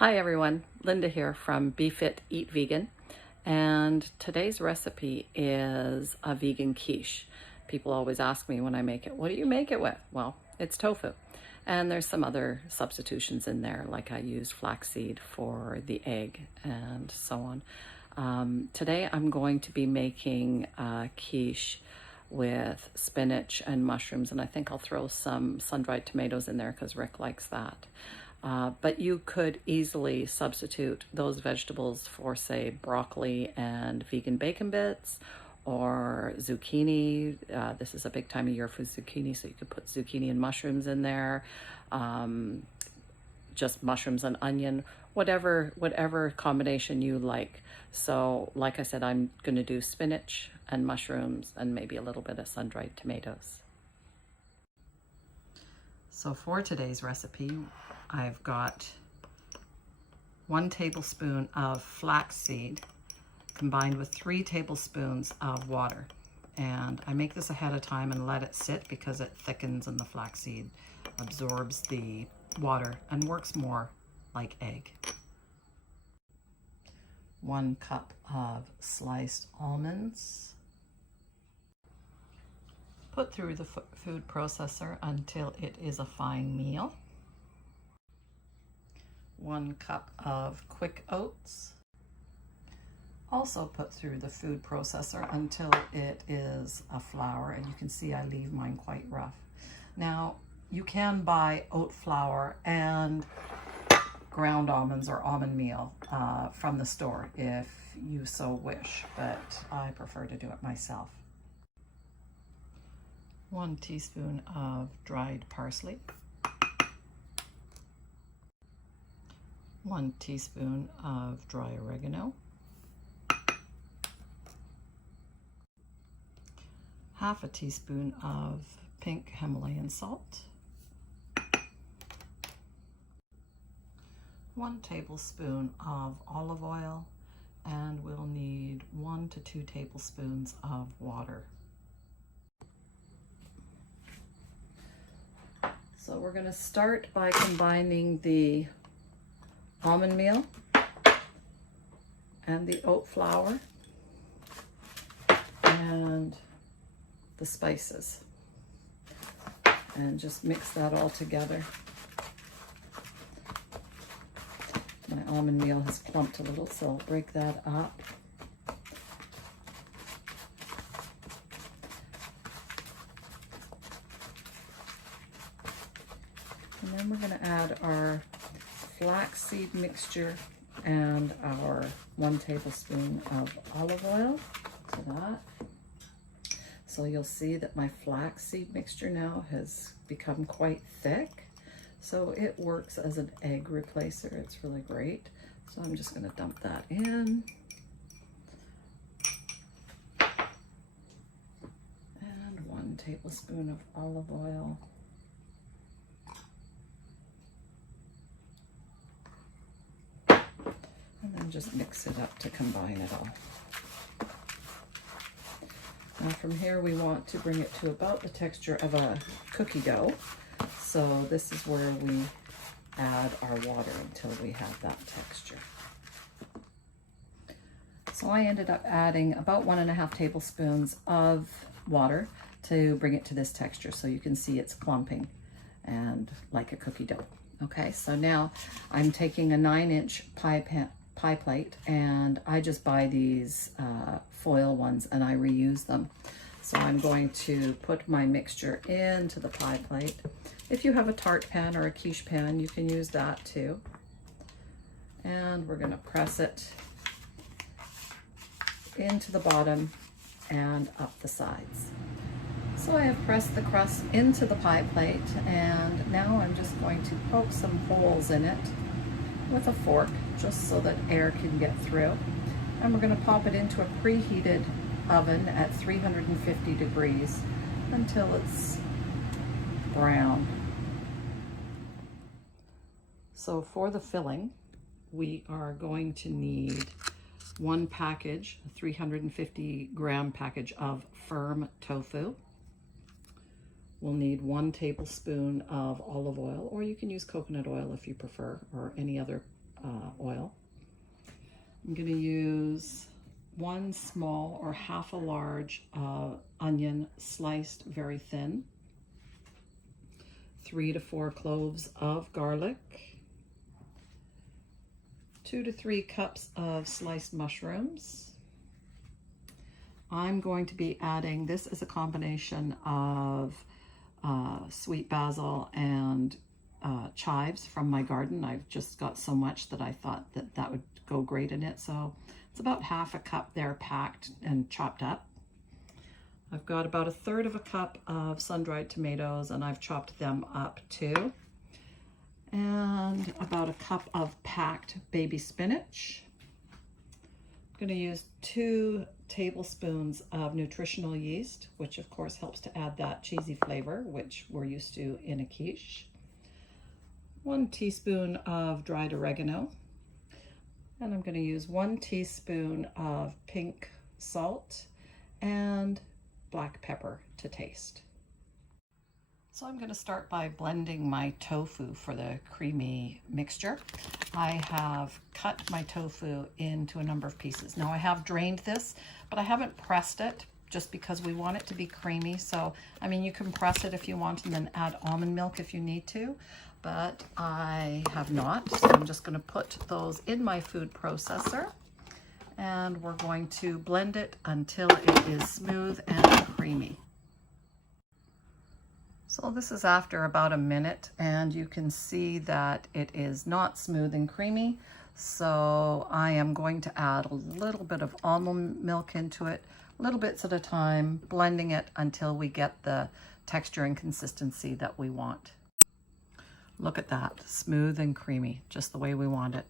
Hi everyone, Linda here from Be Fit Eat Vegan, and today's recipe is a vegan quiche. People always ask me when I make it, what do you make it with? Well, it's tofu, and there's some other substitutions in there, like I use flaxseed for the egg and so on. Today I'm going to be making a quiche with spinach and mushrooms, and I think I'll throw some sun-dried tomatoes in there because Rick likes that. But you could easily substitute those vegetables for, say, broccoli and vegan bacon bits or zucchini. This is a big time of year for zucchini, so you could put zucchini and mushrooms in there. Just mushrooms and onion, whatever combination you like. So like I said, I'm going to do spinach and mushrooms and maybe a little bit of sun-dried tomatoes. So for today's recipe, I've got 1 tablespoon of flaxseed combined with 3 tablespoons of water. And I make this ahead of time and let it sit because it thickens and the flaxseed absorbs the water and works more like egg. 1 cup of sliced almonds. Put through the food processor until it is a fine meal. 1 cup of quick oats. Also put through the food processor until it is a flour, and you can see I leave mine quite rough. Now, you can buy oat flour and ground almonds or almond meal from the store if you so wish, but I prefer to do it myself. 1 teaspoon of dried parsley. 1 teaspoon of dry oregano. 1/2 teaspoon of pink Himalayan salt. 1 tablespoon of olive oil, and we'll need 1 to 2 tablespoons of water. So we're going to start by combining the almond meal and the oat flour and the spices, and just mix that all together. My almond meal has clumped a little, so I'll break that up. And then we're going to add our flaxseed mixture and our 1 tablespoon of olive oil to that. So you'll see that my flaxseed mixture now has become quite thick. So it works as an egg replacer. It's really great. So I'm just going to dump that in. And 1 tablespoon of olive oil. And then just mix it up to combine it all. Now from here we want to bring it to about the texture of a cookie dough. So this is where we add our water until we have that texture. So I ended up adding about 1.5 tablespoons of water to bring it to this texture, so you can see it's clumping and like a cookie dough. Okay, so now I'm taking a 9-inch pie plate, and I just buy these foil ones and I reuse them. So I'm going to put my mixture into the pie plate. If you have a tart pan or a quiche pan, you can use that too. And we're going to press it into the bottom and up the sides. So I have pressed the crust into the pie plate, and now I'm just going to poke some holes in it with a fork, just so that air can get through. And we're going to pop it into a preheated oven at 350 degrees until it's brown. So for the filling, we are going to need 1 package, a 350 gram package of firm tofu. We'll need 1 tablespoon of olive oil, or you can use coconut oil if you prefer, or any other oil. I'm going to use 1 small or half a large onion sliced very thin, 3 to 4 cloves of garlic, 2 to 3 cups of sliced mushrooms. I'm going to be adding, this is a combination of sweet basil and chives from my garden. I've just got so much that I thought that that would go great in it. So it's about half a cup there packed and chopped up. I've got about 1/3 of a cup of sun-dried tomatoes, and I've chopped them up too. And about a cup of packed baby spinach. I'm going to use 2 tablespoons of nutritional yeast, which of course helps to add that cheesy flavor, which we're used to in a quiche. 1 teaspoon of dried oregano. And I'm going to use 1 teaspoon of pink salt and black pepper to taste. So I'm going to start by blending my tofu for the creamy mixture. I have cut my tofu into a number of pieces. Now I have drained this, but I haven't pressed it just because we want it to be creamy. So, I mean, you can press it if you want and then add almond milk if you need to, but I have not. So I'm just going to put those in my food processor, and we're going to blend it until it is smooth and creamy. So this is after about a minute, and you can see that it is not smooth and creamy. So I am going to add a little bit of almond milk into it, little bits at a time, blending it until we get the texture and consistency that we want. Look at that, smooth and creamy, just the way we want it.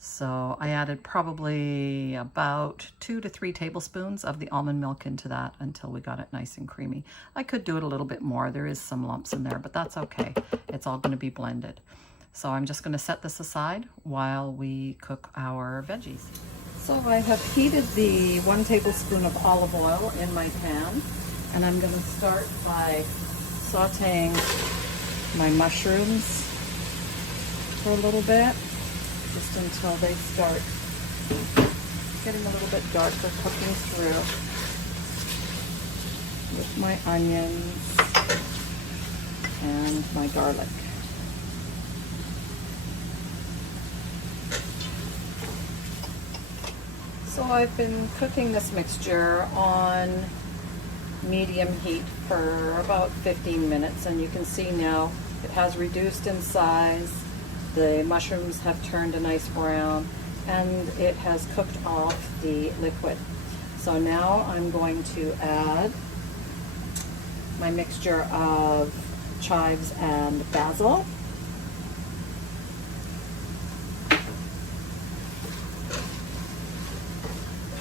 So I added probably about 2 to 3 tablespoons of the almond milk into that until we got it nice and creamy. I could do it a little bit more. There is some lumps in there, but that's okay. It's all going to be blended. So I'm just going to set this aside while we cook our veggies. So I have heated the 1 tablespoon of olive oil in my pan, and I'm going to start by sauteing my mushrooms for a little bit, just until they start getting a little bit darker, cooking through with my onions and my garlic. So I've been cooking this mixture on medium heat for about 15 minutes, and you can see now it has reduced in size. The mushrooms have turned a nice brown, and it has cooked off the liquid. So now I'm going to add my mixture of chives and basil.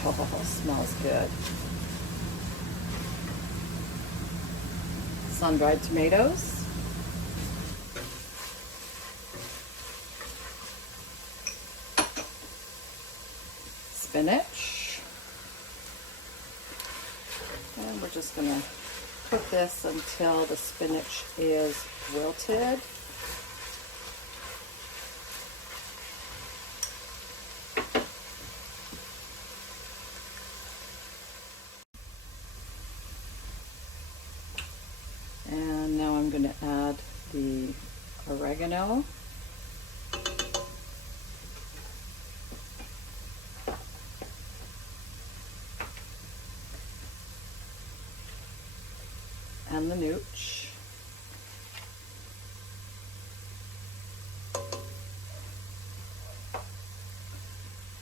Oh, smells good. Sun-dried tomatoes. Spinach. And we're just going to cook this until the spinach is wilted. And now I'm going to add the oregano. And the nooch.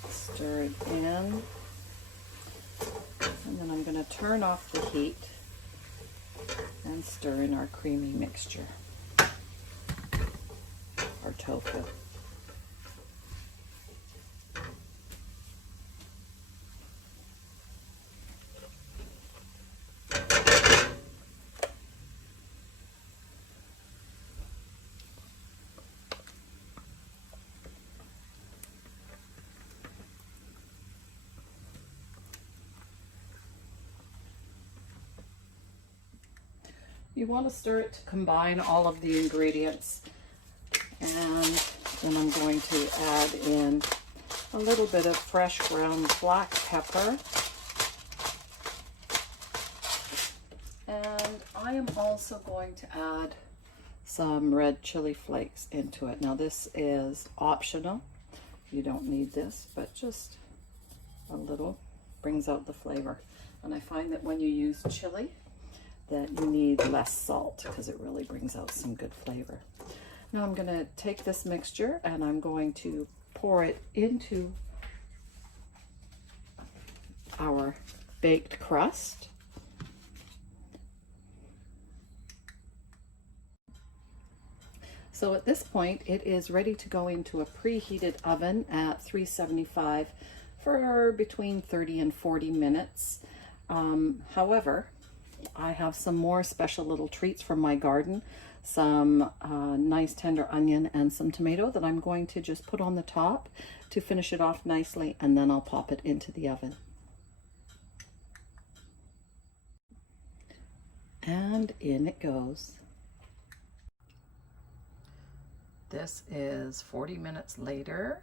Stir it in. And then I'm going to turn off the heat and stir in our creamy mixture, our tofu. You want to stir it to combine all of the ingredients, and Then I'm going to add in a little bit of fresh ground black pepper. And I am also going to add some red chili flakes into it. Now this is optional. You don't need this, but just a little brings out the flavor. And I find that when you use chili, that you need less salt because it really brings out some good flavor. Now I'm going to take this mixture and I'm going to pour it into our baked crust. So at this point, it is ready to go into a preheated oven at 375 for between 30 and 40 minutes. However, I have some more special little treats from my garden, some nice tender onion and some tomato that I'm going to just put on the top to finish it off nicely, and then I'll pop it into the oven. And in it goes. This is 40 minutes later.